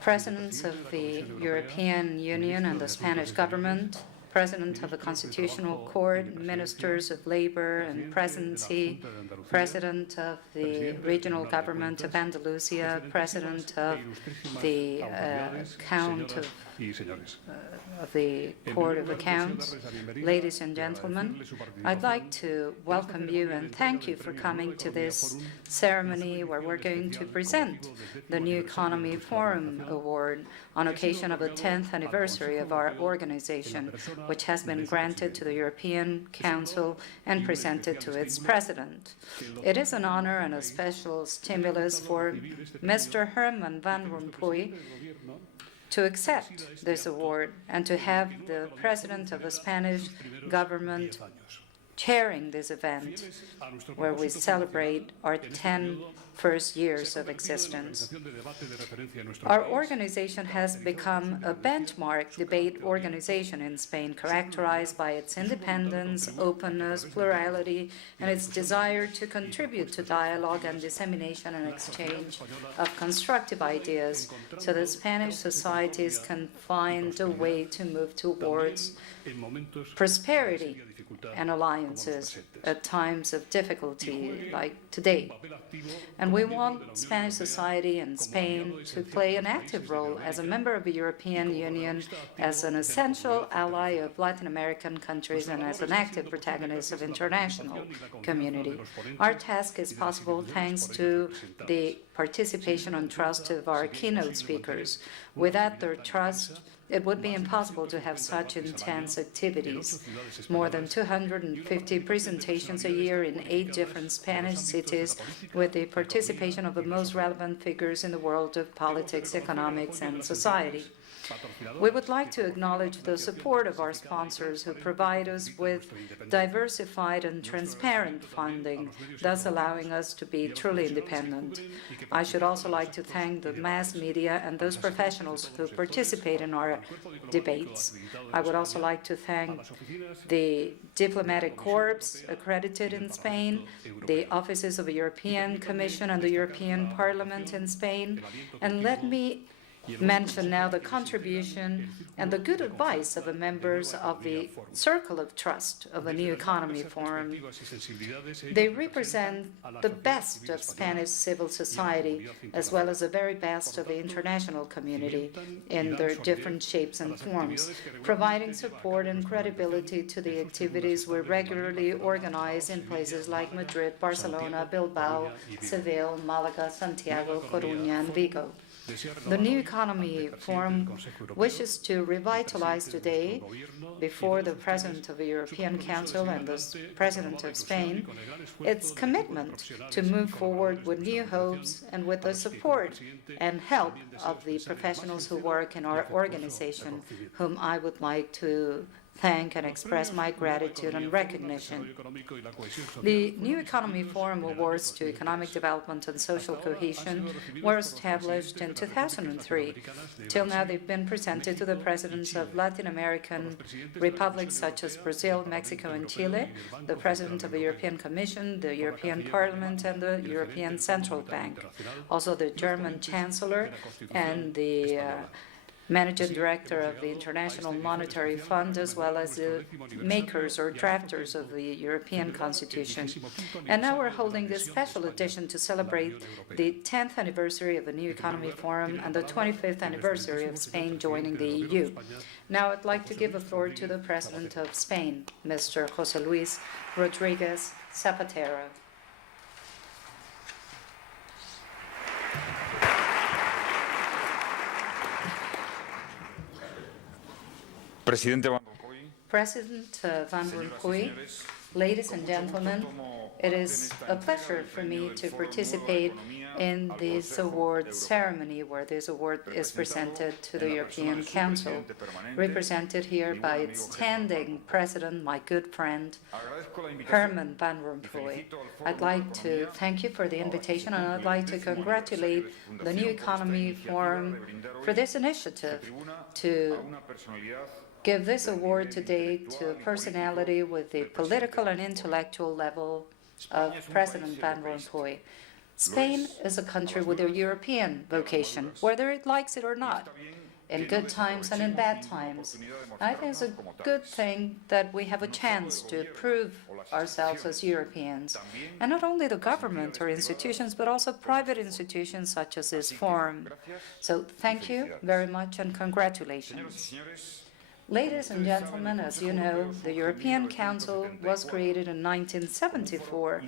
Presidents of the European Union and the Spanish government, President of the Constitutional Court, Ministers of Labor and Presidency, President of the Regional Government of Andalusia, President of the the Court of Accounts, ladies and gentlemen, I'd like to welcome you and thank you for coming to this ceremony where we're going to present the New Economy Forum Award on occasion of the 10th anniversary of our organization, which has been granted to the European Council and presented to its president. It is an honor and a special stimulus for Mr. Herman Van Rompuy to accept this award and to have the president of the Spanish government chairing this event where we celebrate our 10 first years of existence. Our organization has become a benchmark debate organization in Spain, characterized by its independence, openness, plurality, and its desire to contribute to dialogue and dissemination and exchange of constructive ideas so that Spanish societies can find a way to move towards prosperity and alliances at times of difficulty like today. And we want Spanish society and Spain to play an active role as a member of the European Union, as an essential ally of Latin American countries, and as an active protagonist of international community. Our task is possible thanks to the participation and trust of our keynote speakers. Without their trust, it would be impossible to have such intense activities. More than 250 presentations a year in 8 different Spanish cities, with the participation of the most relevant figures in the world of politics, economics, and society. We would like to acknowledge the support of our sponsors who provide us with diversified and transparent funding, thus allowing us to be truly independent. I should also like to thank the mass media and those professionals who participate in our debates. I would also like to thank the diplomatic corps accredited in Spain, the offices of the European Commission and the European Parliament in Spain, and let me mention now the contribution and the good advice of the members of the Circle of Trust of the New Economy Forum. They represent the best of Spanish civil society, as well as the very best of the international community in their different shapes and forms, providing support and credibility to the activities we regularly organize in places like Madrid, Barcelona, Bilbao, Seville, Malaga, Santiago, Coruña, and Vigo. The New Economy Forum wishes to revitalize today, before the President of the European Council and the President of Spain, its commitment to move forward with new hopes and with the support and help of the professionals who work in our organization, whom I would like to thank and express my gratitude and recognition. The New Economy Forum Awards to Economic Development and Social Cohesion were established in 2003. Till now, they've been presented to the presidents of Latin American republics such as Brazil, Mexico, and Chile, the President of the European Commission, the European Parliament, and the European Central Bank. Also, the German Chancellor and the Managing Director of the International Monetary Fund, as well as the makers or drafters of the European Constitution. And now we're holding this special edition to celebrate the 10th anniversary of the New Economy Forum and the 25th anniversary of Spain joining the EU. Now I'd like to give the floor to the President of Spain, Mr. José Luis Rodríguez Zapatero. President Van Rompuy, ladies and gentlemen, it is a pleasure for me to participate in this award ceremony where this award is presented to the European Council, represented here by its standing president, my good friend, Herman Van Rompuy. I'd like to thank you for the invitation, and I'd like to congratulate the New Economy Forum for this initiative to give this award today to a personality with the political and intellectual level of President Van Rompuy. Spain is a country with a European vocation, whether it likes it or not, in good times and in bad times. I think it's a good thing that we have a chance to prove ourselves as Europeans, and not only the government or institutions, but also private institutions such as this forum. So thank you very much and congratulations. Ladies and gentlemen, as you know, the European Council was created in 1974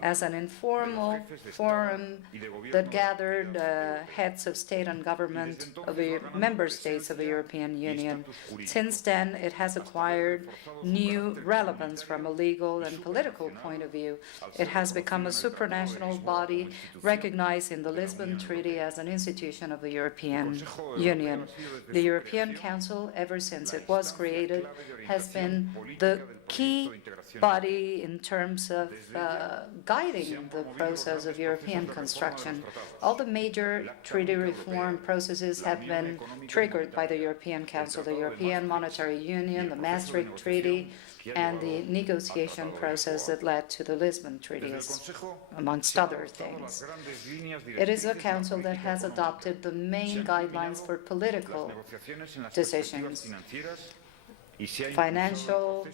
as an informal forum that gathered heads of state and government of the member states of the European Union. Since then, it has acquired new relevance from a legal and political point of view. It has become a supranational body recognized in the Lisbon Treaty as an institution of the European Union. The European Council, ever since it was created, has been the key body in terms of guiding the process of European construction. All the major treaty reform processes have been triggered by the European Council: the European Monetary Union, the Maastricht Treaty, and the negotiation process that led to the Lisbon Treaties, amongst other things. It is a council that has adopted the main guidelines for political decisions. Financial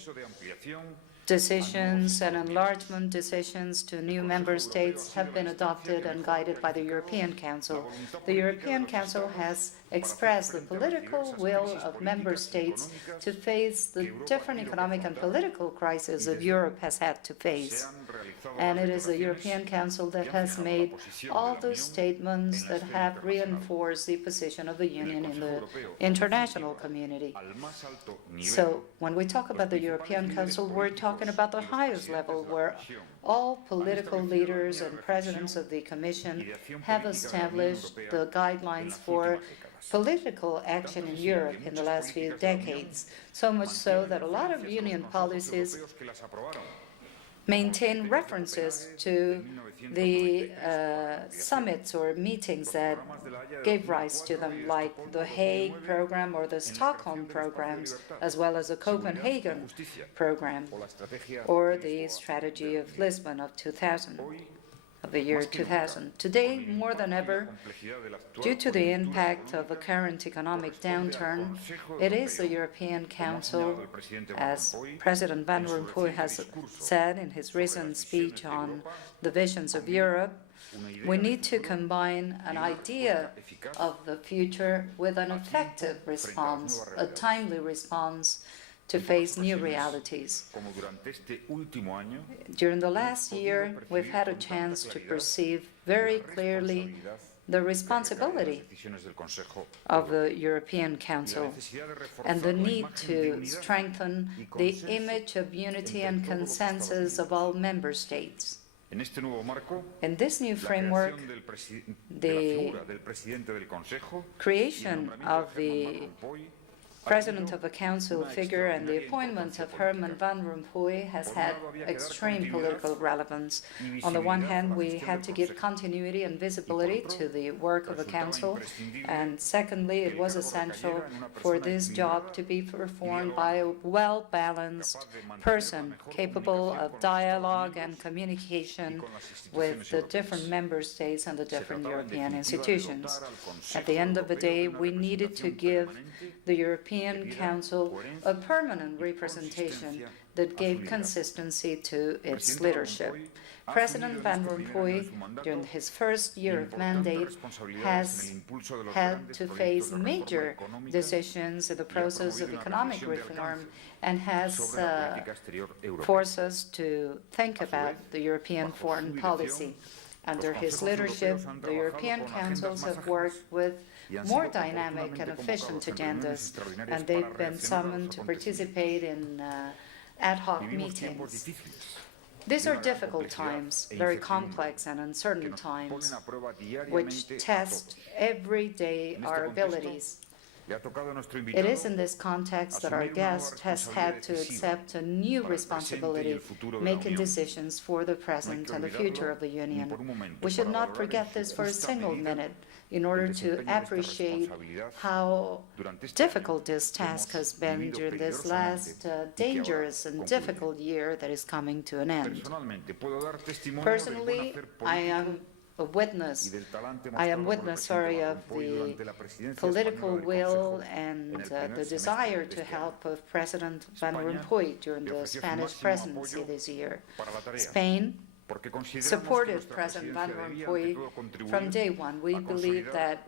decisions and enlargement decisions to new member states have been adopted and guided by the European Council. The European Council has expressed the political will of member states to face the different economic and political crises that Europe has had to face. And it is the European Council that has made all those statements that have reinforced the position of the Union in the international community. So when we talk about the European Council, we're talking about the highest level, where all political leaders and presidents of the Commission have established the guidelines for political action in Europe in the last few decades, so much so that a lot of Union policies maintain references to the summits or meetings that gave rise to them, like the Hague program or the Stockholm programs, as well as the Copenhagen program or the strategy of Lisbon of 2000. Of the year 2000. Today, more than ever, due to the impact of the current economic downturn, it is the European Council, as President Van Rompuy has said in his recent speech on the visions of Europe, we need to combine an idea of the future with an effective response, a timely response to face new realities. During the last year, we've had a chance to perceive very clearly the responsibility of the European Council and the need to strengthen the image of unity and consensus of all member states. In this new framework, the creation of the President of the Council figure and the appointment of Herman Van Rompuy has had extreme political relevance. On the one hand, we had to give continuity and visibility to the work of the Council, and secondly, it was essential for this job to be performed by a well-balanced person, capable of dialogue and communication with the different member states and the different European institutions. At the end of the day, we needed to give the European Council a permanent representation that gave consistency to its leadership. President Van Rompuy, during his first year of mandate, has had to face major decisions in the process of economic reform and has forced us to think about the European foreign policy. Under his leadership, the European Councils have worked with more dynamic and efficient agendas, and they've been summoned to participate in ad hoc meetings. These are difficult times, very complex and uncertain times, which test every day our abilities. It is in this context that our guest has had to accept a new responsibility, making decisions for the present and the future of the Union. We should not forget this for a single minute, in order to appreciate how difficult this task has been during this last dangerous and difficult year that is coming to an end. Personally, I am I am witness, of the political will and the desire to help of President Van Rompuy during the Spanish presidency this year. Spain supported President Van Rompuy from day one. We believe that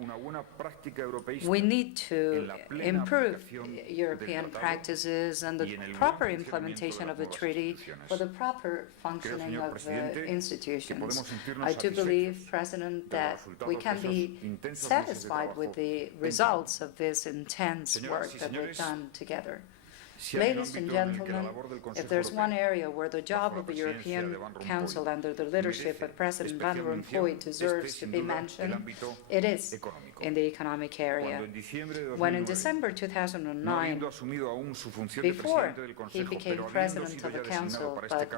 we need to improve European practices and the proper implementation of the treaty for the proper functioning of the institutions. I do believe, President, that we can be satisfied with the results of this intense work that we've done together. Ladies and gentlemen, if there's one area where the job of the European Council under the leadership of President Van Rompuy deserves to be mentioned, it is in the economic area. When in December 2009, before he became President of the Council, but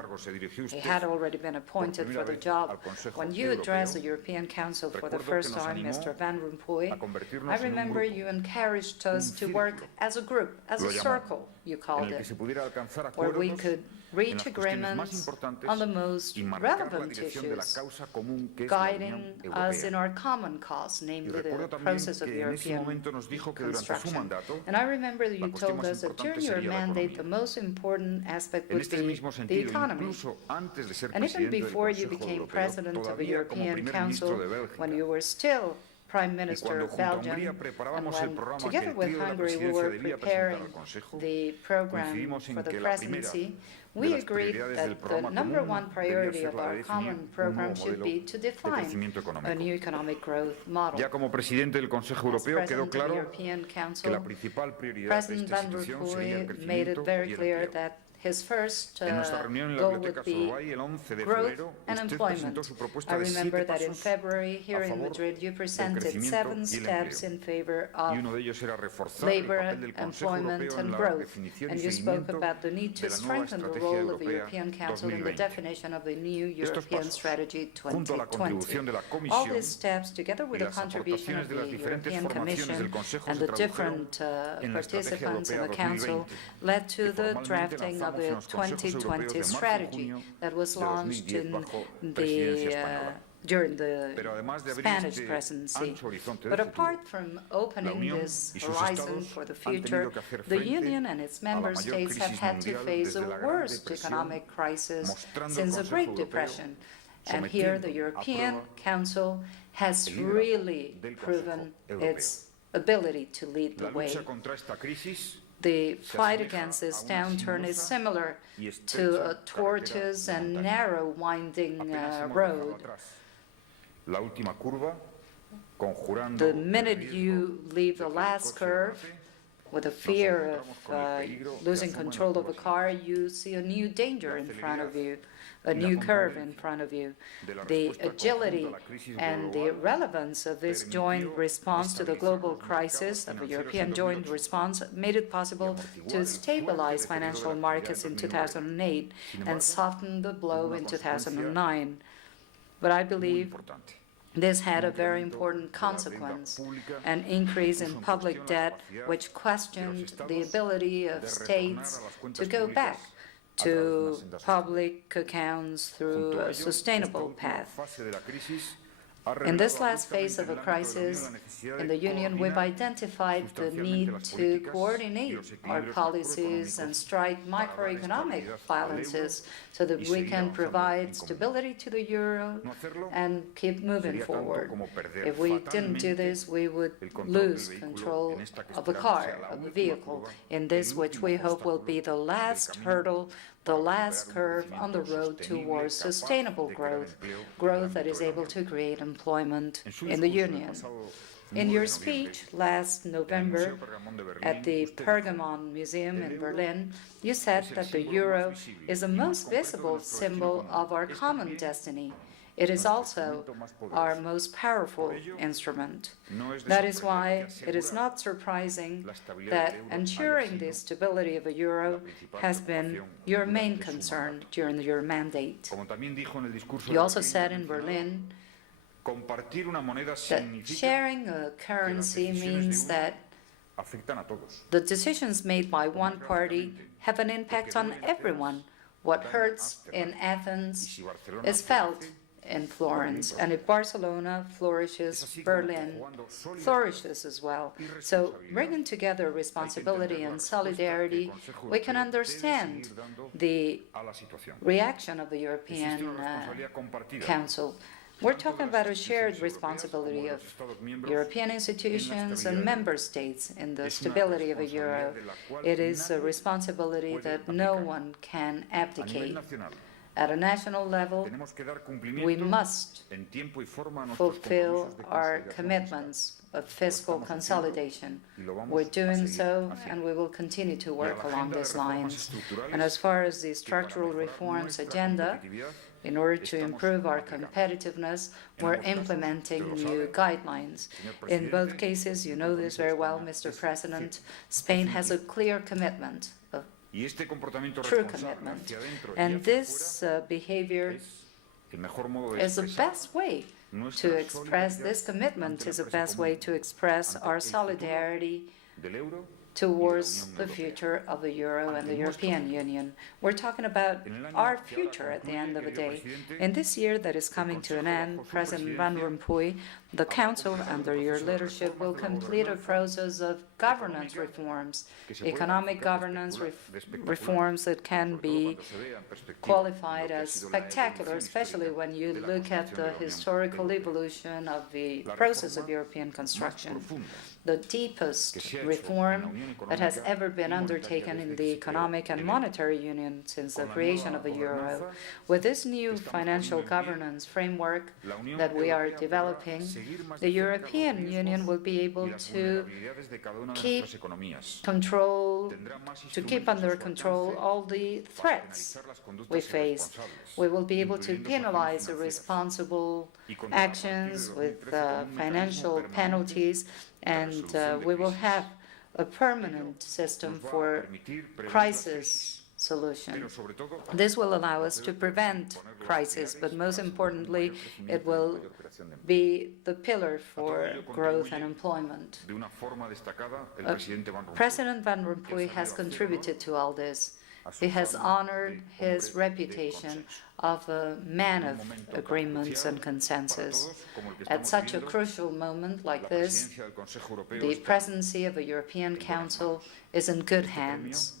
he had already been appointed for the job, when you addressed the European Council for the first time, Mr. Van Rompuy, I remember you encouraged us to work as a group, as a circle, you called it, where we could reach agreements on the most relevant issues, guiding us in our common cause, namely the process of European construction. And I remember that you told us that during your mandate, the most important aspect would be the economy. And even before you became President of the European Council, when you were still Prime Minister of Belgium, and when, together with Hungary, we were preparing the program for the presidency, we agreed that the number one priority of our common program should be to define a new economic growth model. Ya como presidente del Consejo Europeo quedó claro que la principal prioridad de esta institución sería el crecimiento y el empleo. His first goal would be growth and employment. I remember that in February, here in Madrid, you presented 7 steps in favor of labor, employment, and growth. And you spoke about the need to strengthen the role of the European Council in the definition of the new European Strategy 2020. All these steps, together with the contribution of the European Commission and the different participants in the Council, led to the drafting of the 2020 strategy that was launched during the Spanish presidency. But apart from opening this horizon for the future, the Union and its member states have had to face the worst economic crisis since the Great Depression. And here the European Council has really proven its ability to lead the way. The fight against this downturn is similar to a tortuous and narrow winding road. The minute you leave the last curve, with the fear of losing control of the car, you see a new danger in front of you, a new curve in front of you. The agility and the relevance of this joint response to the global crisis, of the European joint response, made it possible to stabilize financial markets in 2008 and soften the blow in 2009. But I believe this had a very important consequence, an increase in public debt, which questioned the ability of states to go back to public accounts through a sustainable path. In this last phase of the crisis, in the Union, we've identified the need to coordinate our policies and strike macroeconomic balances so that we can provide stability to the euro and keep moving forward. If we didn't do this, we would lose control of the car, of the vehicle, in this which we hope will be the last hurdle, the last curve on the road towards sustainable growth, growth that is able to create employment in the Union. In your speech last November at the Pergamon Museum in Berlin, you said that the euro is the most visible symbol of our common destiny. It is also our most powerful instrument. That is why it is not surprising that ensuring the stability of the euro has been your main concern during your mandate. You also said in Berlin that sharing a currency means that the decisions made by one party have an impact on everyone. What hurts in Athens is felt in Florence. And if Barcelona flourishes, Berlin flourishes as well. So bringing together responsibility and solidarity, we can understand the reaction of the European Council. We're talking about a shared responsibility of European institutions and member states in the stability of a euro. It is a responsibility that no one can abdicate. At a national level, we must fulfill our commitments of fiscal consolidation. We're doing so, and we will continue to work along these lines. And as far as the structural reforms agenda, in order to improve our competitiveness, we're implementing new guidelines. In both cases, you know this very well, Mr. President, Spain has a clear commitment, a true commitment. And this behavior is the best way to express, this commitment is the best way to express our solidarity towards the future of the euro and the European Union. We're talking about our future at the end of the day. In this year that is coming to an end, President Van Rompuy, the Council, under your leadership, will complete a process of governance reforms, economic governance reforms that can be qualified as spectacular, especially when you look at the historical evolution of the process of European construction. The deepest reform that has ever been undertaken in the economic and monetary union since the creation of the euro. With this new financial governance framework that we are developing, the European Union will be able to keep under control all the threats we face. We will be able to penalize irresponsible actions with financial penalties, and we will have a permanent system for crisis solution. This will allow us to prevent crisis, but most importantly, it will be the pillar for growth and employment. President Van Rompuy has contributed to all this. He has honored his reputation of a man of agreements and consensus. At such a crucial moment like this, the presidency of the European Council is in good hands.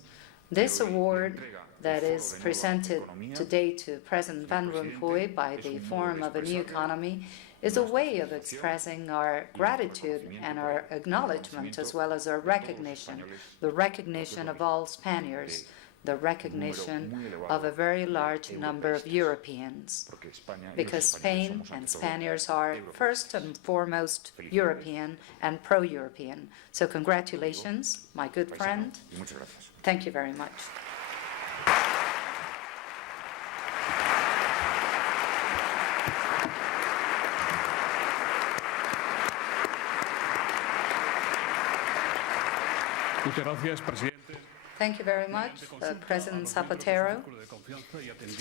This award that is presented today to President Van Rompuy by the Forum of a New Economy is a way of expressing our gratitude and our acknowledgement, as well as our recognition, the recognition of all Spaniards, the recognition of a very large number of Europeans, because Spain and Spaniards are first and foremost European and pro-European. So congratulations, my good friend. Thank you very much. Muchas gracias, presidente. Thank you very much, President Zapatero.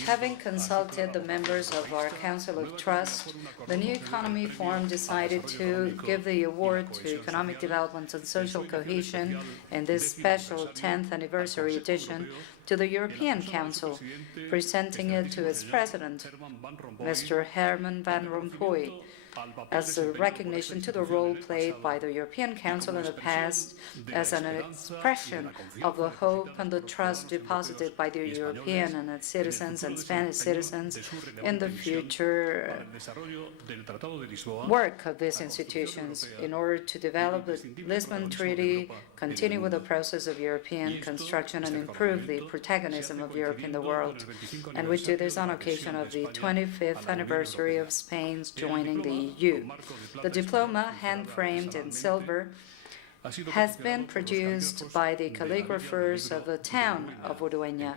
Having consulted the members of our Council of Trust, the New Economy Forum decided to give the award to Economic Development and Social Cohesion in this special 10th anniversary edition to the European Council, presenting it to its president, Mr. Herman Van Rompuy, as a recognition to the role played by the European Council in the past, as an expression of the hope and the trust deposited by the European and its citizens and Spanish citizens in the future work of these institutions in order to develop the Lisbon Treaty, continue with the process of European construction, and improve the protagonism of Europe in the world. And we do this on occasion of the 25th anniversary of Spain's joining the EU. The diploma, hand-framed in silver, has been produced by the calligraphers of the town of Urueña,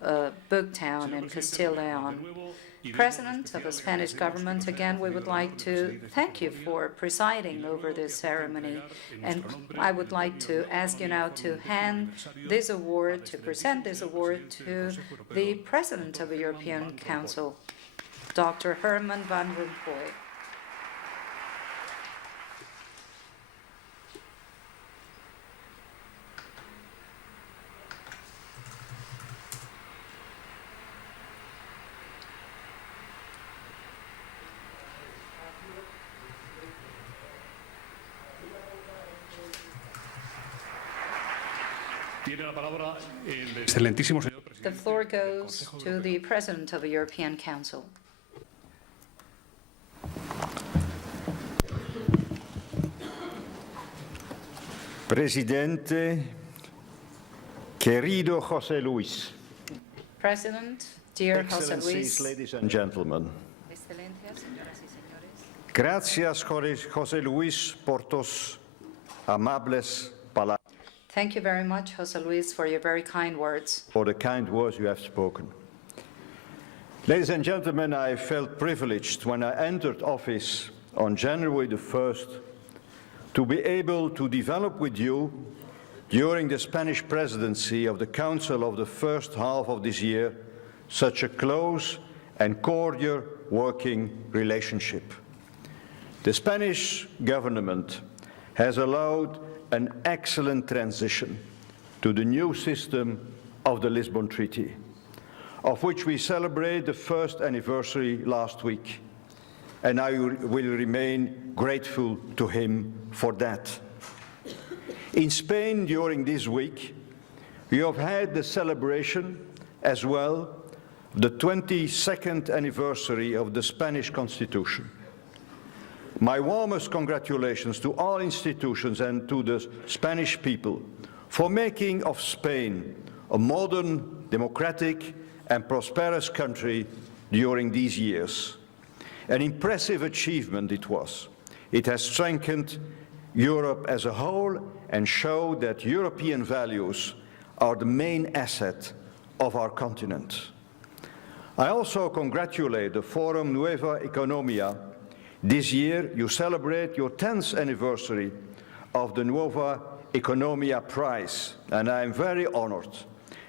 a book town in Castile and Leon. President of the Spanish government, again, we would like to thank you for presiding over this ceremony, and I would like to ask you now to hand this award, to present this award to the President of the European Council, Dr. Herman Van Rompuy. The floor goes to the President of the European Council. Presidente, querido José Luis. President, dear José Luis. Ladies and gentlemen. Gracias, José Luis, por tus amables palabras. Thank you very much, José Luis, for your very kind words. For the kind words you have spoken. Ladies and gentlemen, I felt privileged when I entered office on January the 1st to be able to develop with you during the Spanish presidency of the Council of the first half of this year such a close and cordial working relationship. The Spanish government has allowed an excellent transition to the new system of the Lisbon Treaty, of which we celebrate the first anniversary last week, and I will remain grateful to him for that. In Spain, during this week, we have had the celebration as well, the 22nd anniversary of the Spanish Constitution. My warmest congratulations to all institutions and to the Spanish people for making of Spain a modern, democratic, and prosperous country during these years. An impressive achievement it was. It has strengthened Europe as a whole and showed that European values are the main asset of our continent. I also congratulate the Forum Nueva Economia. This year, you celebrate your 10th anniversary of the Nueva Economia Prize, and I am very honored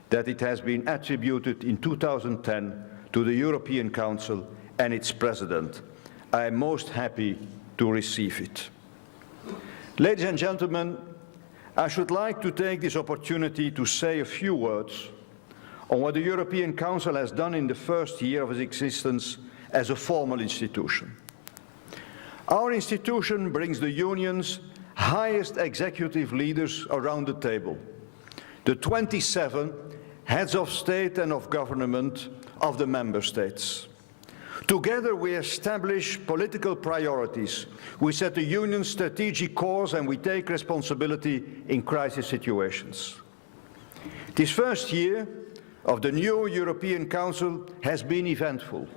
that it has been attributed in 2010 to the European Council and its President. I am most happy to receive it. Ladies and gentlemen, I should like to take this opportunity to say a few words on what the European Council has done in the first year of its existence as a formal institution. Our institution brings the Union's highest executive leaders around the table, the 27 heads of state and of government of the member states. Together we establish political priorities, we set the Union's strategic course, and we take responsibility in crisis situations. This first year of the new European Council has been eventful.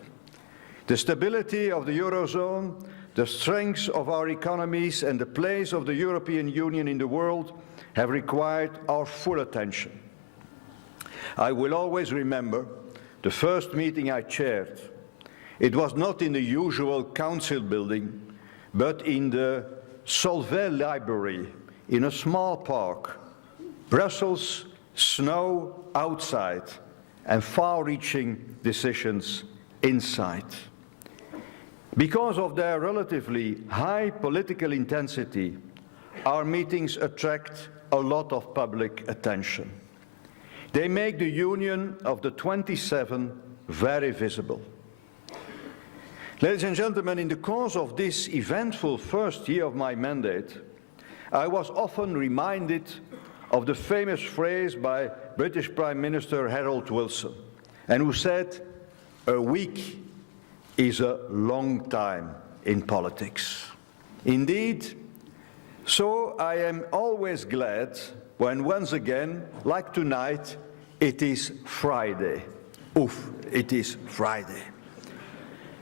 The stability of the Eurozone, the strengths of our economies, and the place of the European Union in the world have required our full attention. I will always remember the first meeting I chaired. It was not in the usual council building, but in the Solvay Library, in a small park. Brussels, snow outside, and far-reaching decisions inside. Because of their relatively high political intensity, our meetings attract a lot of public attention. They make the union of the 27 very visible. Ladies and gentlemen, in the course of this eventful first year of my mandate, I was often reminded of the famous phrase by British Prime Minister Harold Wilson, and who said, "A week is a long time in politics." Indeed, so I am always glad when once again, like tonight, it is Friday. Oof, it is Friday.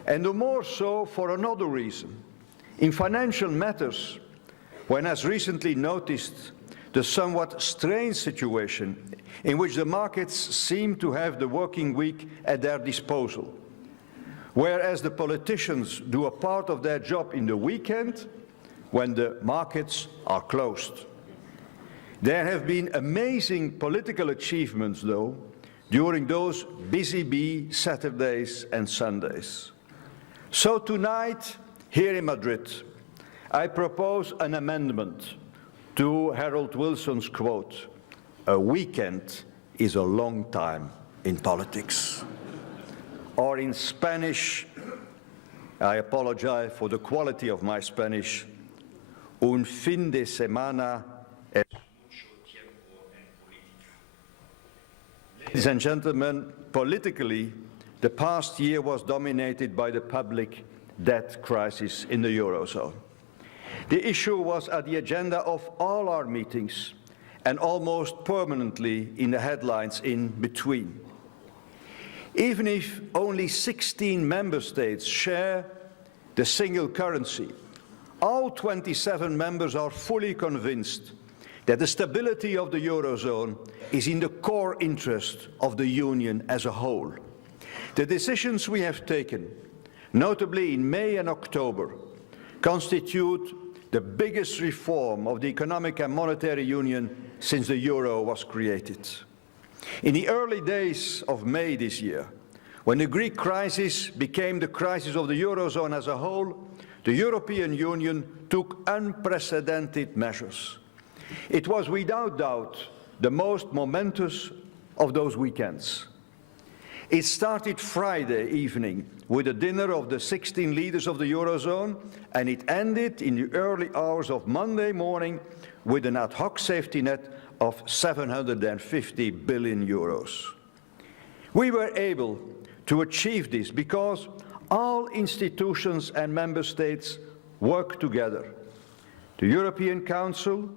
And the more so for another reason. In financial matters, one has recently noticed the somewhat strange situation in which the markets seem to have the working week at their disposal, whereas the politicians do a part of their job in the weekend when the markets are closed. There have been amazing political achievements, though, during those busy bee Saturdays and Sundays. So tonight, here in Madrid, I propose an amendment to Harold Wilson's quote, "A weekend is a long time in politics." Or in Spanish, I apologize for the quality of my Spanish, "Un fin de semana es mucho tiempo en política." Ladies and gentlemen, politically, the past year was dominated by the public debt crisis in the Eurozone. The issue was at the agenda of all our meetings and almost permanently in the headlines in between. Even if only 16 member states share the single currency, all 27 members are fully convinced that the stability of the Eurozone is in the core interest of the Union as a whole. The decisions we have taken, notably in May and October, constitute the biggest reform of the Economic and Monetary Union since the Euro was created. In the early days of May this year, when the Greek crisis became the crisis of the Eurozone as a whole, the European Union took unprecedented measures. It was without doubt the most momentous of those weekends. It started Friday evening with a dinner of the 16 leaders of the Eurozone, and it ended in the early hours of Monday morning with an ad hoc safety net of 750 billion euros. We were able to achieve this because all institutions and member states work together. The European Council,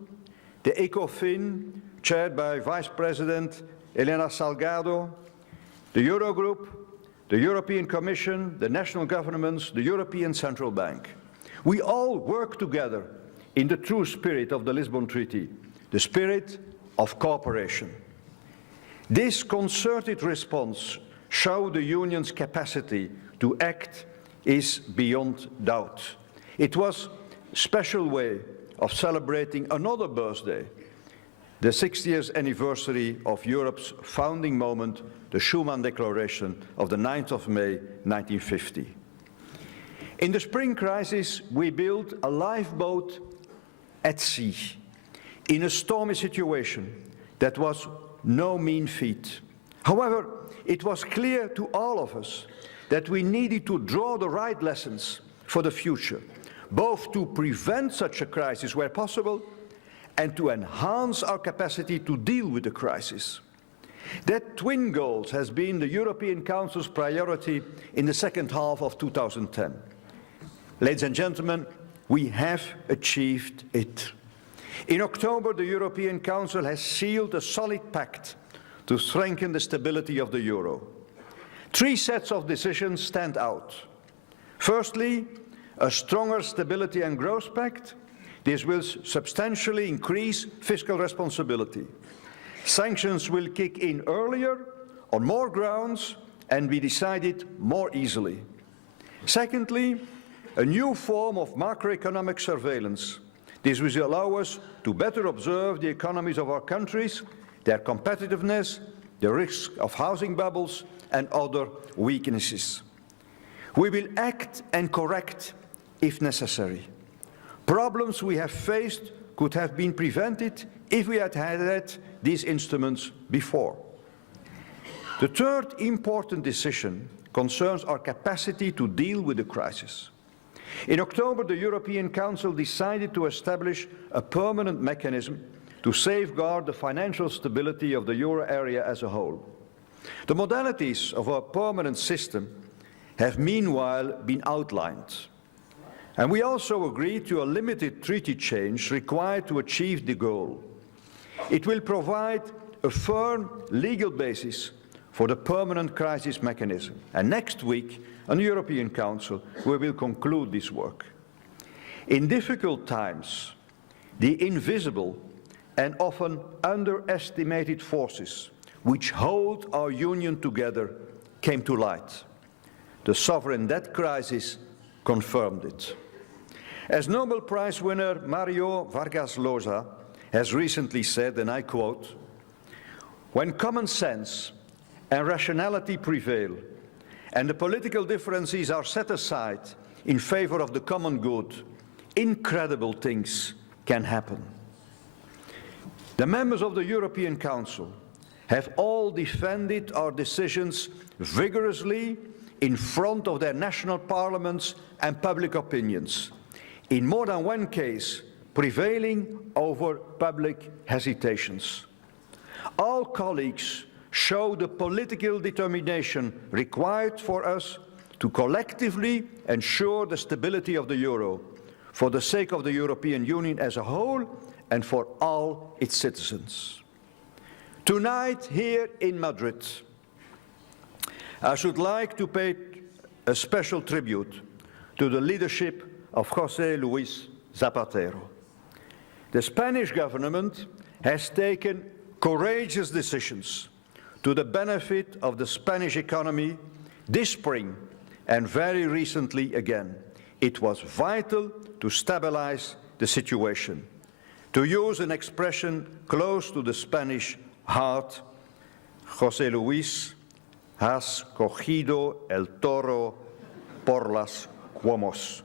the ECOFIN, chaired by Vice President Elena Salgado, the Eurogroup, the European Commission, the national governments, the European Central Bank. We all work together in the true spirit of the Lisbon Treaty, the spirit of cooperation. This concerted response showed the Union's capacity to act is beyond doubt. It was a special way of celebrating another birthday, the 60th anniversary of Europe's founding moment, the Schuman Declaration of the 9th of May, 1950. In the spring crisis, we built a lifeboat at sea in a stormy situation that was no mean feat. However, it was clear to all of us that we needed to draw the right lessons for the future, both to prevent such a crisis where possible and to enhance our capacity to deal with the crisis. That twin goals has been the European Council's priority in the second half of 2010. Ladies and gentlemen, we have achieved it. In October, the European Council has sealed a solid pact to strengthen the stability of the euro. 3 sets of decisions stand out. Firstly, a stronger stability and growth pact. This will substantially increase fiscal responsibility. Sanctions will kick in earlier, on more grounds, and be decided more easily. Secondly, a new form of macroeconomic surveillance. This will allow us to better observe the economies of our countries, their competitiveness, the risk of housing bubbles, and other weaknesses. We will act and correct if necessary. Problems we have faced could have been prevented if we had had these instruments before. The third important decision concerns our capacity to deal with the crisis. In October, the European Council decided to establish a permanent mechanism to safeguard the financial stability of the euro area as a whole. The modalities of our permanent system have meanwhile been outlined. And we also agreed to a limited treaty change required to achieve the goal. It will provide a firm legal basis for the permanent crisis mechanism. And next week, on the European Council, we will conclude this work. In difficult times, the invisible and often underestimated forces which hold our union together came to light. The sovereign debt crisis confirmed it. As Nobel Prize winner Mario Vargas Llosa has recently said, and I quote, "When common sense and rationality prevail, and the political differences are set aside in favor of the common good, incredible things can happen." The members of the European Council have all defended our decisions vigorously in front of their national parliaments and public opinions, in more than one case prevailing over public hesitations. All colleagues show the political determination required for us to collectively ensure the stability of the euro for the sake of the European Union as a whole and for all its citizens. Tonight, here in Madrid, I should like to pay a special tribute to the leadership of José Luis Zapatero. The Spanish government has taken courageous decisions to the benefit of the Spanish economy this spring and very recently again. It was vital to stabilize the situation. To use an expression close to the Spanish heart, José Luis has cogido el toro por las cuomos.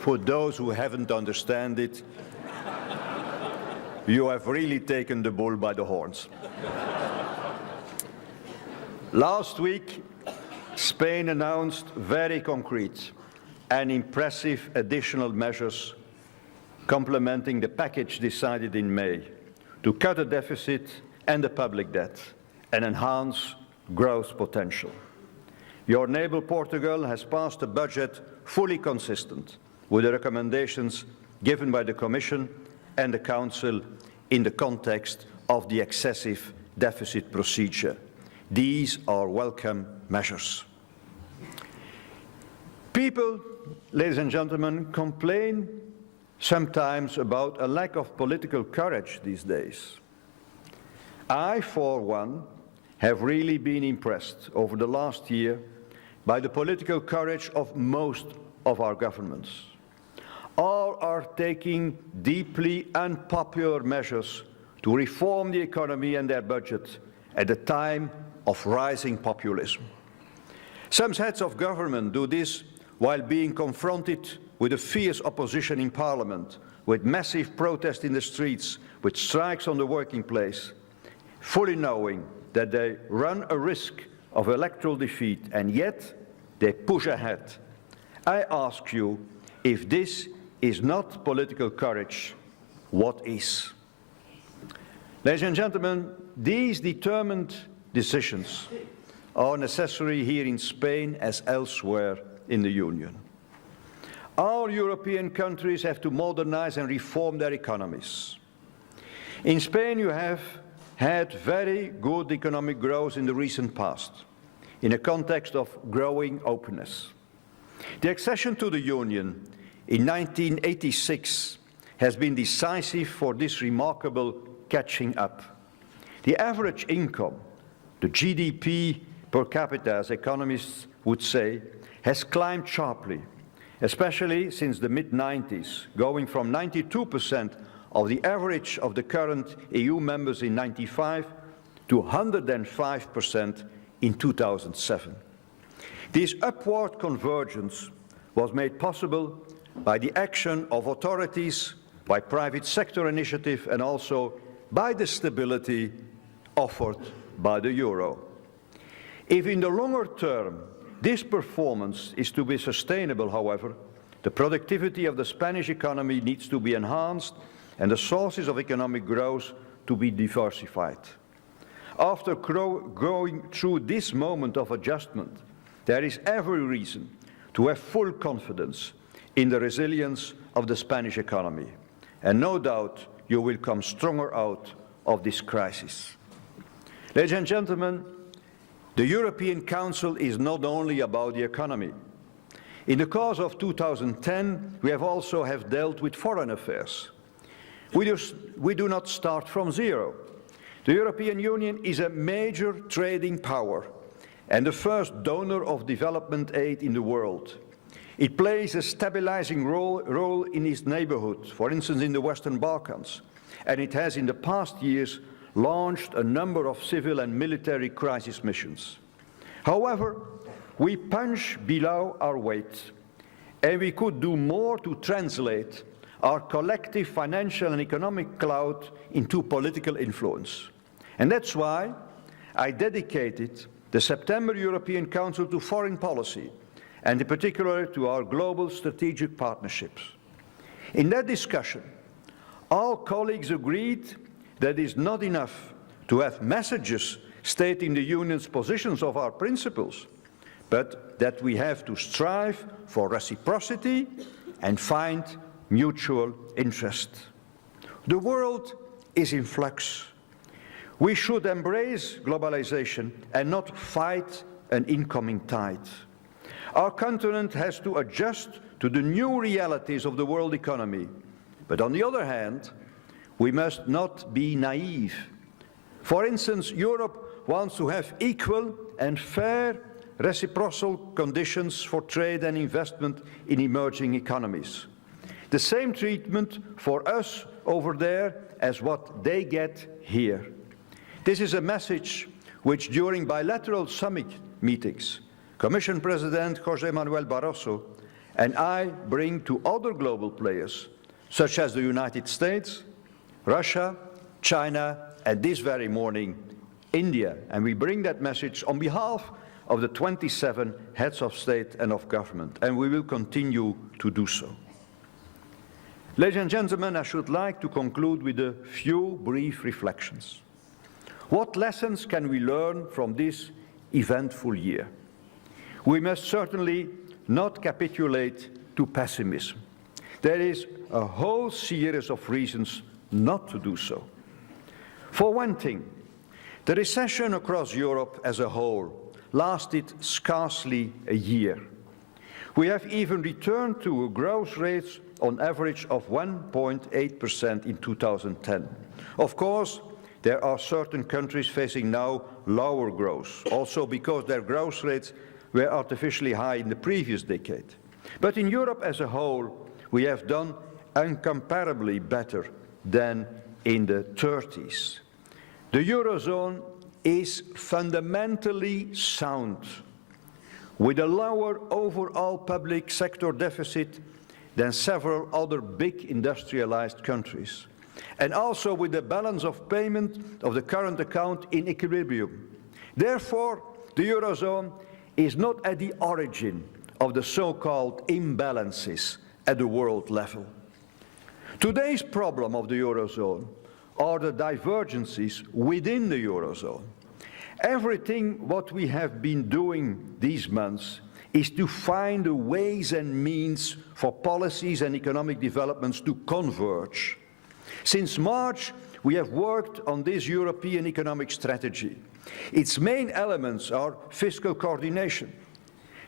For those who haven't understood it, you have really taken the bull by the horns. Last week, Spain announced very concrete and impressive additional measures complementing the package decided in May to cut the deficit and the public debt and enhance growth potential. Your neighbor Portugal has passed a budget fully consistent with the recommendations given by the Commission and the Council in the context of the excessive deficit procedure. These are welcome measures. People, ladies and gentlemen, complain sometimes about a lack of political courage these days. I, for one, have really been impressed over the last year by the political courage of most of our governments. All are taking deeply unpopular measures to reform the economy and their budget at a time of rising populism. Some heads of government do this while being confronted with a fierce opposition in Parliament, with massive protest in the streets, with strikes on the working place, fully knowing that they run a risk of electoral defeat, and yet they push ahead. I ask you, if this is not political courage, what is? Ladies and gentlemen, these determined decisions are necessary here in Spain as elsewhere in the Union. All European countries have to modernize and reform their economies. In Spain, you have had very good economic growth in the recent past, in a context of growing openness. The accession to the Union in 1986 has been decisive for this remarkable catching up. The average income, the GDP per capita, as economists would say, has climbed sharply, especially since the mid-90s, going from 92% of the average of the current EU members in 1995 to 105% in 2007. This upward convergence was made possible by the action of authorities, by private sector initiative, and also by the stability offered by the euro. If in the longer term this performance is to be sustainable, however, the productivity of the Spanish economy needs to be enhanced and the sources of economic growth to be diversified. After going through this moment of adjustment, there is every reason to have full confidence in the resilience of the Spanish economy. And no doubt you will come stronger out of this crisis. Ladies and gentlemen, the European Council is not only about the economy. In the course of 2010, we have also dealt with foreign affairs. We do not start from zero. The European Union is a major trading power and the first donor of development aid in the world. It plays a stabilizing role in its neighborhood, for instance in the Western Balkans, and it has in the past years launched a number of civil and military crisis missions. However, we punch below our weight, and we could do more to translate our collective financial and economic clout into political influence. And that's why I dedicated the September European Council to Foreign Policy, and in particular to our global strategic partnerships. In that discussion, all colleagues agreed that it is not enough to have messages stating the Union's positions of our principles, but that we have to strive for reciprocity and find mutual interest. The world is in flux. We should embrace globalization and not fight an incoming tide. Our continent has to adjust to the new realities of the world economy. But on the other hand, we must not be naive. For instance, Europe wants to have equal and fair reciprocal conditions for trade and investment in emerging economies. The same treatment for us over there as what they get here. This is a message which during bilateral summit meetings, Commission President José Manuel Barroso and I bring to other global players, such as the United States, Russia, China, and this very morning, India. And we bring that message on behalf of the 27 heads of state and of government, and we will continue to do so. Ladies and gentlemen, I should like to conclude with a few brief reflections. What lessons can we learn from this eventful year? We must certainly not capitulate to pessimism. There is a whole series of reasons not to do so. For one thing, the recession across Europe as a whole lasted scarcely a year. We have even returned to a growth rate on average of 1.8% in 2010. Of course, there are certain countries facing now lower growth, also because their growth rates were artificially high in the previous decade. But in Europe as a whole, we have done incomparably better than in the 30s. The Eurozone is fundamentally sound, with a lower overall public sector deficit than several other big industrialized countries, and also with the balance of payment of the current account in equilibrium. Therefore, the Eurozone is not at the origin of the so-called imbalances at the world level. Today's problem of the Eurozone are the divergences within the Eurozone. Everything what we have been doing these months is to find the ways and means for policies and economic developments to converge. Since March, we have worked on this European economic strategy. Its main elements are fiscal coordination,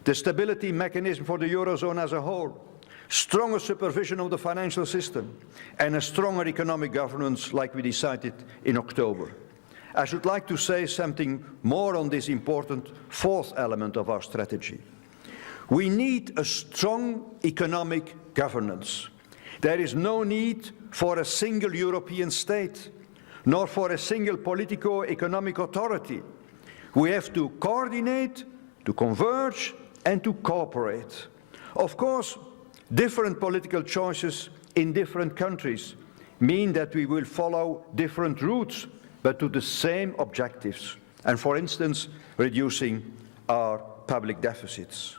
the stability mechanism for the Eurozone as a whole, stronger supervision of the financial system, and a stronger economic governance like we decided in October. I should like to say something more on this important fourth element of our strategy. We need a strong economic governance. There is no need for a single European state, nor for a single politico-economic authority. We have to coordinate, to converge, and to cooperate. Of course, different political choices in different countries mean that we will follow different routes, but to the same objectives, and for instance, reducing our public deficits.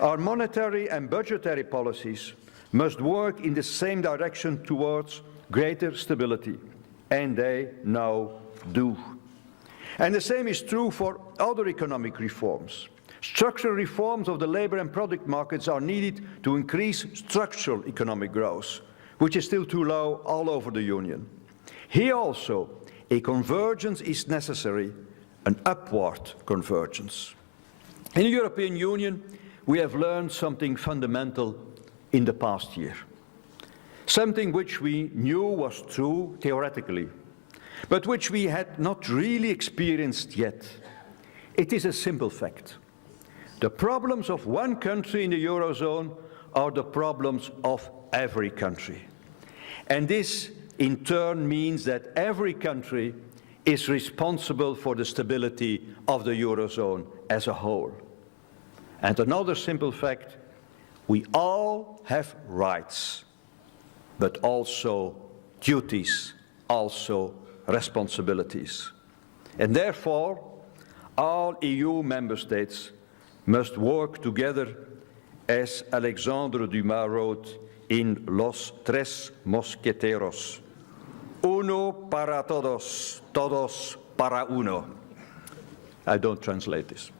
Our monetary and budgetary policies must work in the same direction towards greater stability, and they now do. And the same is true for other economic reforms. Structural reforms of the labor and product markets are needed to increase structural economic growth, which is still too low all over the Union. Here also, a convergence is necessary, an upward convergence. In the European Union, we have learned something fundamental in the past year. Something which we knew was true theoretically, but which we had not really experienced yet. It is a simple fact. The problems of one country in the Eurozone are the problems of every country. And this in turn means that every country is responsible for the stability of the Eurozone as a whole. And another simple fact, we all have rights, but also duties, also responsibilities. And therefore, All EU member states must work together as Alexandre Dumas wrote in Los Tres Mosqueteros. Uno para todos, todos para uno. I don't translate this.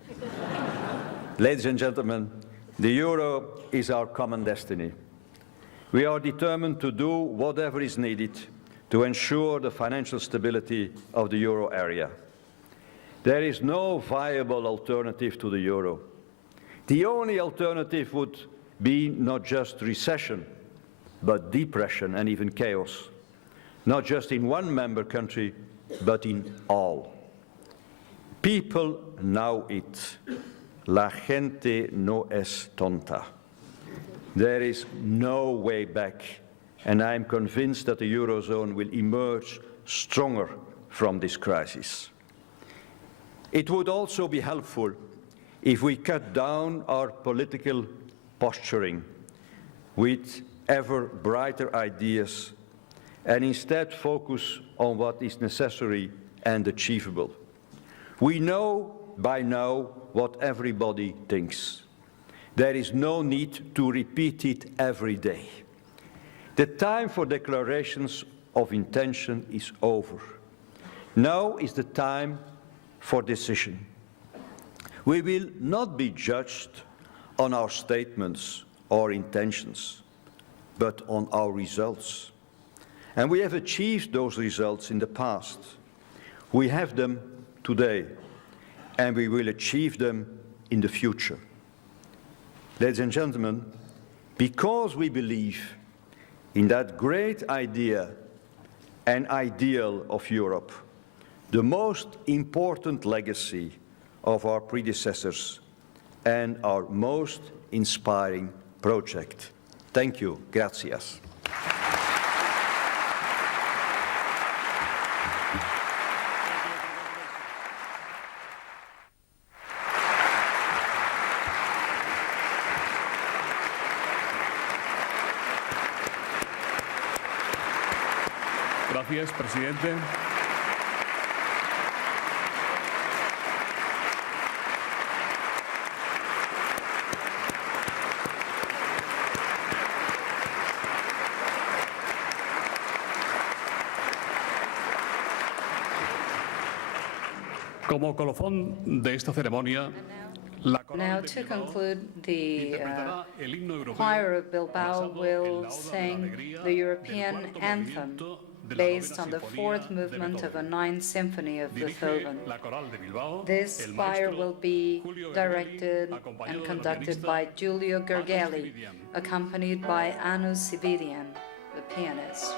Ladies and gentlemen, the euro is our common destiny. We are determined to do whatever is needed to ensure the financial stability of the euro area. There is no viable alternative to the euro. The only alternative would be not just recession, but depression and even chaos, not just in one member country, but in all. People know it. La gente no es tonta. There is no way back, and I am convinced that the Eurozone will emerge stronger from this crisis. It would also be helpful if we cut down our political posturing with ever brighter ideas and instead focus on what is necessary and achievable. We know by now what everybody thinks. There is no need to repeat it every day. The time for declarations of intention is over. Now is the time for decision. We will not be judged on our statements or intentions, but on our results. And we have achieved those results in the past. We have them today, and we will achieve them in the future. Ladies and gentlemen, because we believe in that great idea and ideal of Europe, the most important legacy of our predecessors and our most inspiring project. Thank you. Gracias. Gracias, presidente. Como colofón de esta ceremonia, now to conclude, the choir of Bilbao will sing the European anthem based on the fourth movement of the Ninth Symphony of Beethoven. This choir will be directed and conducted by Giulio Gergely, accompanied by Anu Sibirian, the pianist.